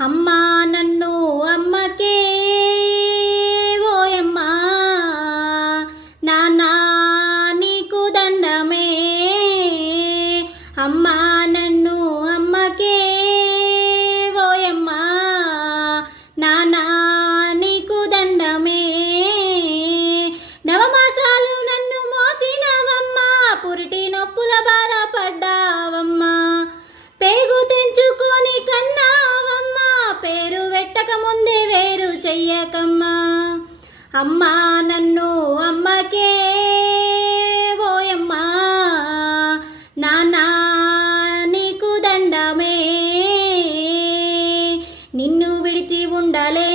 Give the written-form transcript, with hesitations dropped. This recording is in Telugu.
అమ్మా నన్ను అమ్మకే ఓయమ్మా, నాన్నా నీకు దండమే. అమ్మా నన్ను అమ్మకే ఓయమ్మా, నాన్నా నీకు దండమే. నవమాసాలు నన్ను మోసినవమ్మా, పురిటి నొప్పుల బాధపడ్డావమ్మా. పేగు తెంచుకొని కన్నావమ్మా, పేరు పెట్టక ముందే వేరు చెయ్యకమ్మా. అమ్మా నన్ను అమ్మకే ఓయమ్మా, నాన్నా నీకు దండమే. నిన్ను విడిచి ఉండలే